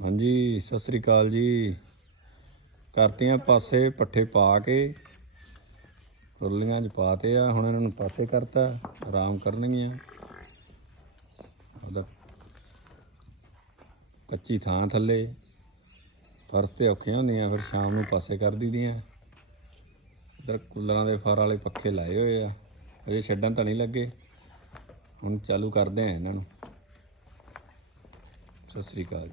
हाँ जी सत श्री अकाल जी। करतियां पासे पट्ठे पा के खुरलियां च पाते आ। हुण इन्हां नूं पासे करता, आराम करनगियां। कच्ची थां थल्ले फर्श ते औखियां हुंदियां, फिर शाम नूं पासे कर दईदियां। इधर कूलरां दे फर वाले पक्खे लाए होए आ, अजे छड्डण तां नहीं लगे। हुण चालू करदे आ इन्हां नूं। सत श्री अकाल।